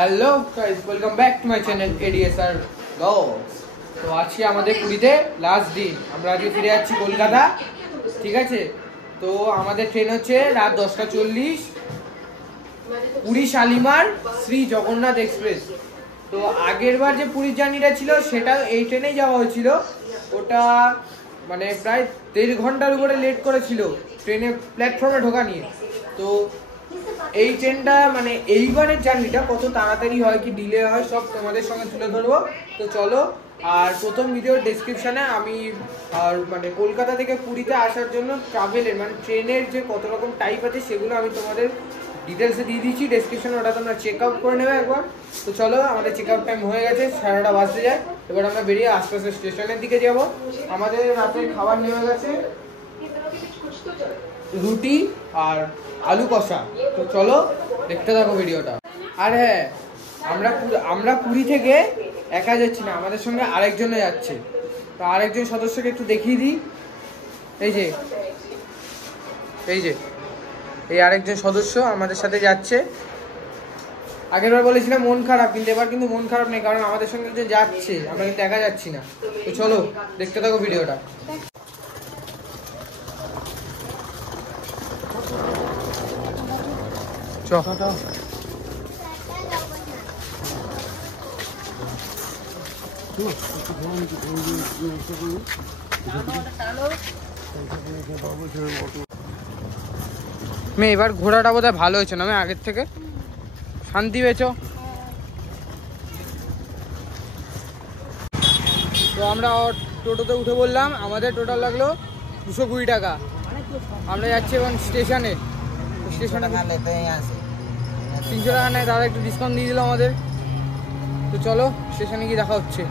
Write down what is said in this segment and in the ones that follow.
Hello guys, welcome back to my channel ADSR blogs. তো আজকে আমাদের পুরীতে লাস্ট দিন, আমরা আজকে ফিরে যাচ্ছি কলকাতা। ঠিক আছে, তো আমাদের ট্রেন হচ্ছে রাত 10:40, পুরী শালিমার শ্রী জগন্নাথ এক্সপ্রেস। তো আগের বার যে পুরীর জার্নিটা ছিল সেটা এই ট্রেনেই যাওয়া হয়েছিল। ওটা মানে প্রায় 1.5 ঘন্টার উপরে লেট করেছিল ট্রেনে প্ল্যাটফর্মে ঢোকা নিয়ে। তো এই ট্রেনটা মানে এইবারের জার্নিটা কত তাড়াতাড়ি হয় কি ডিলে হয় সব তোমাদের সঙ্গে তুলে ধরবো। তো চলো, আর প্রথম ভিডিওর ডেসক্রিপশানে আমি আর মানে কলকাতা থেকে পুরীতে আসার জন্য ট্রাভেলের মানে ট্রেনের যে কত রকম টাইপ আছে সেগুলো আমি তোমাদের ডিটেলসে দিয়ে দিচ্ছি ডেসক্রিপশানে, ওটা তোমরা চেক আউট করে নেবে একবার। তো চলো, আমাদের চেক আউট টাইম হয়ে গেছে, 9:30 বাজতে যায়। এবার আমরা বেরিয়ে আস্তে আস্তে স্টেশনের দিকে যাব। আমাদের রাতের খাবার নেমে গেছে, রুটি আর আলু কষা। তো চলো দেখতে থাকো ভিডিওটা। আর হ্যাঁ, আমরা পুরী থেকে একা যাচ্ছি না, আমাদের সঙ্গে আরেকজনে যাচ্ছে। তো আরেকজন সদস্যকে একটু দেখিয়ে দিই। এই আরেকজন সদস্য আমাদের সাথে যাচ্ছে। আগেরবার বলেছিলাম মন খারাপ, কিন্তু এবার কিন্তু মন খারাপ নেই, কারণ আমাদের সঙ্গে যে যাচ্ছে আমরা কিন্তু একা যাচ্ছি না। তো চলো দেখতে থাকো ভিডিওটা। এবার ঘোড়াটা বোধহয় ভালো হয়েছে না আগের থেকে, শান্তি পেয়েছ। তো আমরা টোটোতে উঠে বললাম, আমাদের টোটাল লাগলো 220 টাকা। আমরা যাচ্ছি এখন স্টেশনে। 300 টাকা নেয়, তারা একটু ডিসকাউন্ট দিয়ে দিল আমাদের। তো চলো স্টেশনে গিয়ে দেখা হচ্ছে।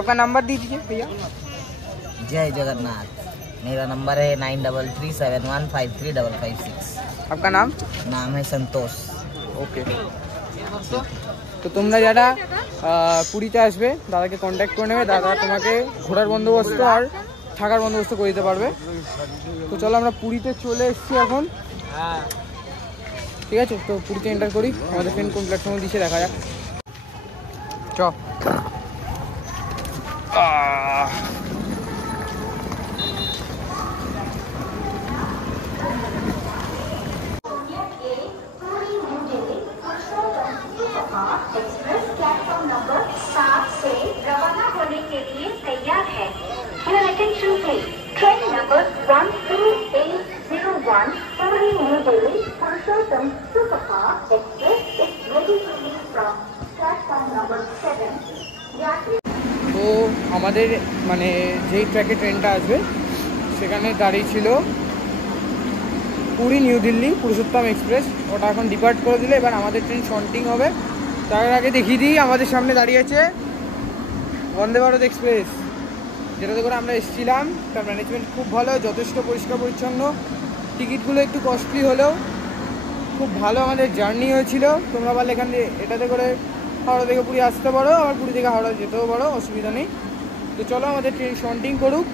आपका नंबर दीजिए भैया। जय जगन्नाथ। मेरा नंबर है 9337153556। आपका नाम? नाम है संतोष। ओके। তো তোমরা যারা পুরীতে আসবে দাদাকে কন্ট্যাক্ট করে নেবে, দাদা তোমাকে ঘোরার বন্দোবস্ত আর থাকার বন্দোবস্ত করে দিতে পারবে। তো চলো, আমরা পুরীতে চলে এসেছি এখন। ঠিক আছে, তো পুরীতে এন্টার করি। আমাদের ট্রেন কোন প্ল্যাটফর্মে দিচ্ছে দেখা যাক। চ प्लेटफॉर्म नंबर 7 से रवाना होने के लिए तैयार है। Your attention please. Train number 12801 Puri New Delhi Purushottam Superfast Express is ready to leave from platform number 7. তো আমাদের মানে যেই ট্র্যাকে ট্রেনটা আসবে সেখানে দাঁড়িয়ে ছিল পুরী নিউ দিল্লি পুরুষোত্তম এক্সপ্রেস। ওটা এখন ডিপার্ট করে দিলে এবার আমাদের ট্রেন শন্টিং হবে। তার আগে দেখিয়ে দিই, আমাদের সামনে দাঁড়িয়ে আছে বন্দে ভারত এক্সপ্রেস, যেটাতে করে আমরা এসেছিলাম। তার ম্যানেজমেন্ট খুব ভালো, যথেষ্ট পরিষ্কার পরিচ্ছন্ন। টিকিটগুলো একটু কস্টলি হলেও খুব ভালো আমাদের জার্নি হয়েছিল। তোমরা পারলে এখান দিয়ে এটাতে করে হাওড়া থেকে পুরী আসতে পারো, আবার পুরী থেকে হাওড়া যেতেও পারো, অসুবিধা নেই। তো চলো আমাদের ট্রেন শন্টিং করুক,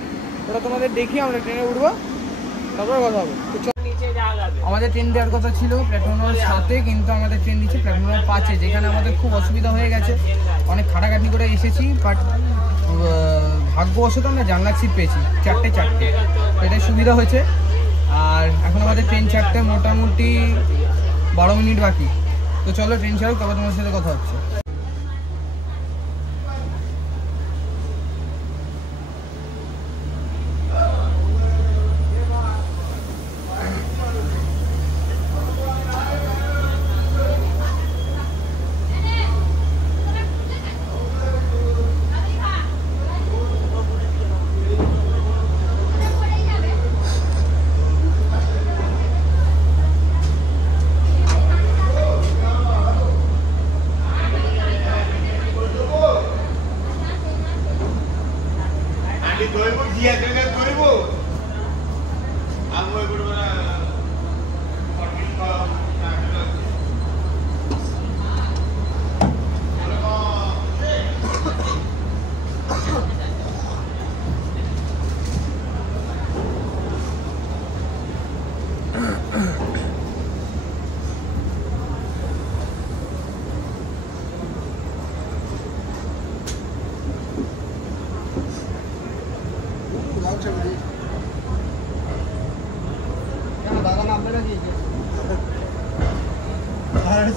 ওটা তোমাদের দেখি। আমরা ট্রেনে উঠবো, তারপরে কথা হবে। তো আমাদের ট্রেন দেওয়ার কথা ছিল প্ল্যাটফর্ম নম্বর 7-এ, কিন্তু আমাদের ট্রেন দিচ্ছে প্ল্যাটফর্ম নম্বর 5-এ, যেখানে আমাদের খুব অসুবিধা হয়ে গেছে। অনেক খাটাখাটনি করে এসেছি, বাট ভাগ্যবশত আমরা জানলার সিট পেয়েছি চারটে, এটাই সুবিধা হয়েছে। আর এখন আমাদের ট্রেন ছাড়তে মোটামুটি 12 মিনিট বাকি। তো চলো ট্রেন ছাড়ুক, তারপর তোমার সাথে কথা হচ্ছে।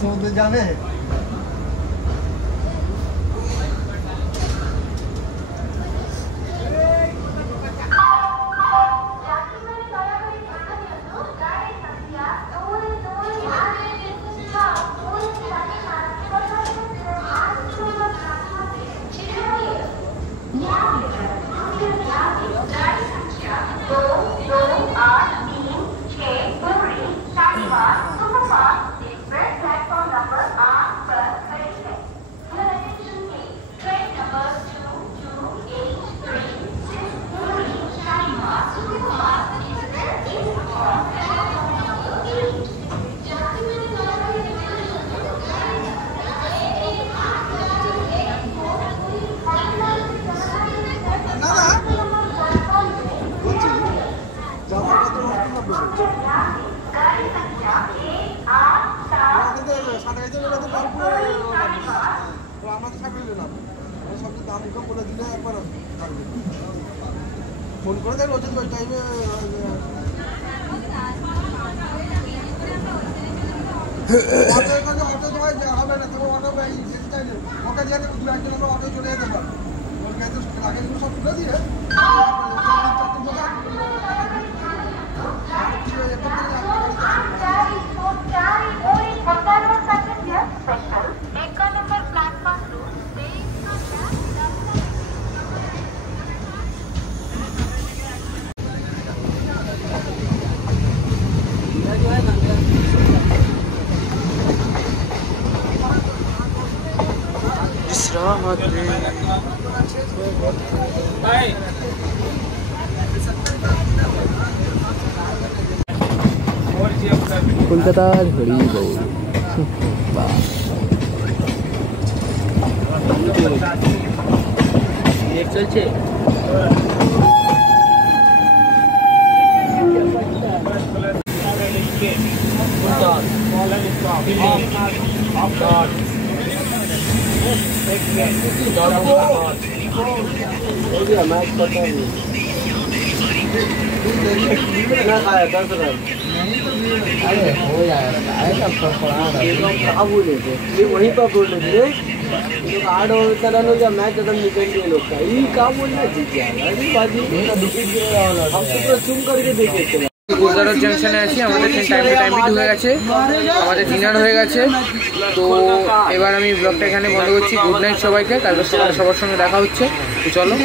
সমুদ্রে যাবে ফোন করে দেয় রোজ ওই টাইমে অটো তোমায় হবে না, তোমার অটো ওকে দিয়ে দু একজন আমরা অটো চলে যেতে পারবো। ওর গাড়িতে আগে সব তুলে দিয়ে কলকাতার হরিবল চলছে। अरे हो जाएगा, आएगा बोले थे ये वहीं पर बोल रहे थे लोग 8 ओवर तरह लोग या मैच खत्म निकल गए लोग का ये क्या बोलना जीत जाएगा। अरे बाजी हम तो चुम करके देखे थे। গোজারো জংশনে আছি, আমাদের ট্রেন টাইম হয়ে গেছে, আমাদের ডিনার হয়ে গেছে। তো এবার আমি ব্লগটা এখানে বন্ধ করছি। গুড নাইট সবাইকে, কালকে সকালে সবার সঙ্গে দেখা হচ্ছে। তো চলো।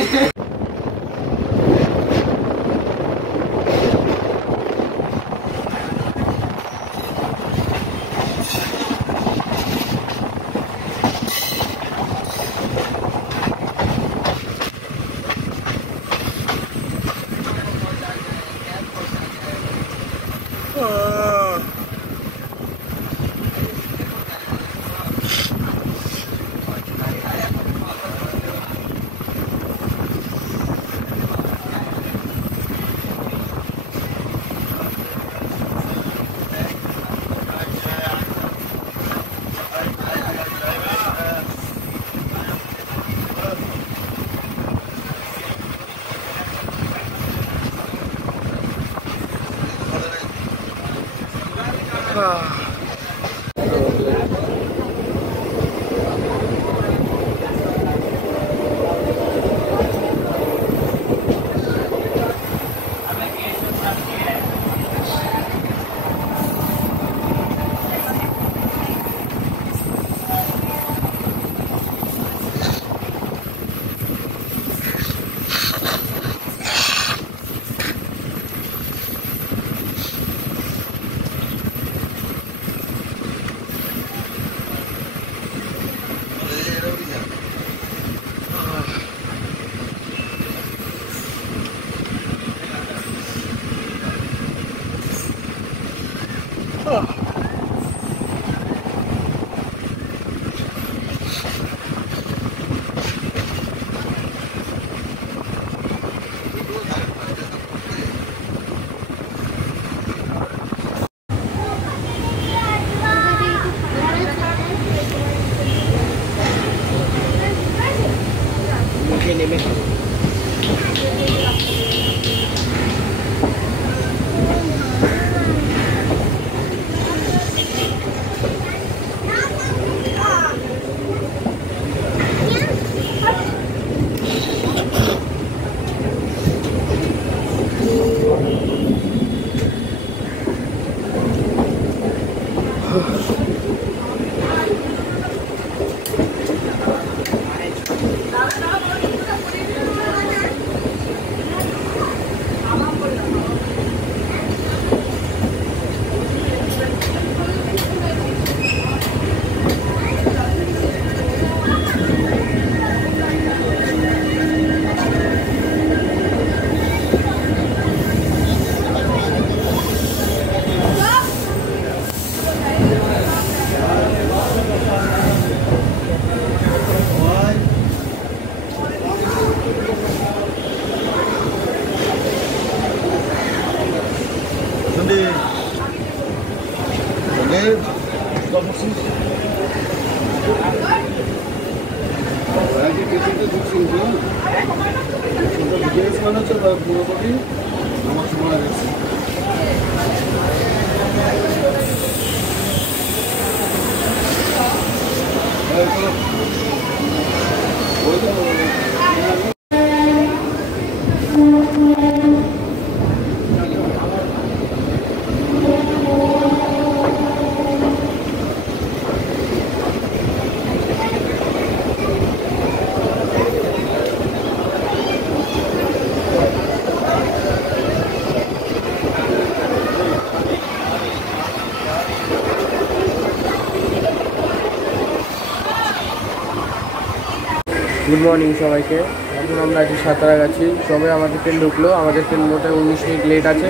গুড মর্নিং সবাইকে। এখন আমরা আছি সাঁতরাগাছি, সবে আমাদের ট্রেন ঢুকলো। আমাদের ট্রেন মোটে 19 মিনিট লেট আছে,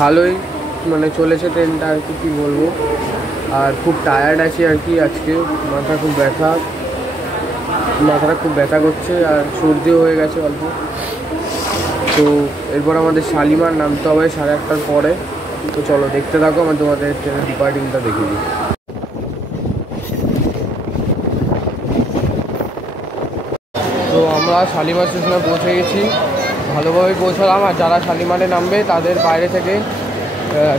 ভালোই মানে চলেছে ট্রেনটা আর কি, কী বলবো। আর খুব টায়ার্ড আছি আর কি আজকে, মাথাটা খুব ব্যথা করছে আর সর্দিও হয়ে গেছে অল্প। তো এরপর আমাদের শালিমার নামতে হবে 1:30টার পরে। তো চলো দেখতে থাকো, আমার তোমাদের ট্রেনের ডিপার্টিংটা দেখে দিই। তো আমরা শালিমার স্টেশনে পৌঁছে গেছি, ভালোভাবে পৌঁছালাম। আর যারা শালিমারে নামবে তাদের বাইরে থেকে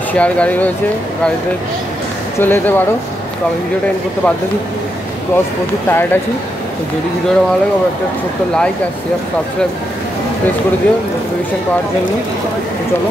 শেয়ার গাড়ি রয়েছে, গাড়িতে চলে যেতে পারো। তো আমি ভিডিওটা এন্ড করতে বাধ্য হচ্ছি, প্রচুর টায়ার্ড আছি। তো যদি ভিডিওটা ভালো লাগে একটা ছোট্ট লাইক আর শেয়ার সাবস্ক্রাইব প্রেস করে দিও নোটিফিকেশান পাওয়ার জন্য। তো চলো।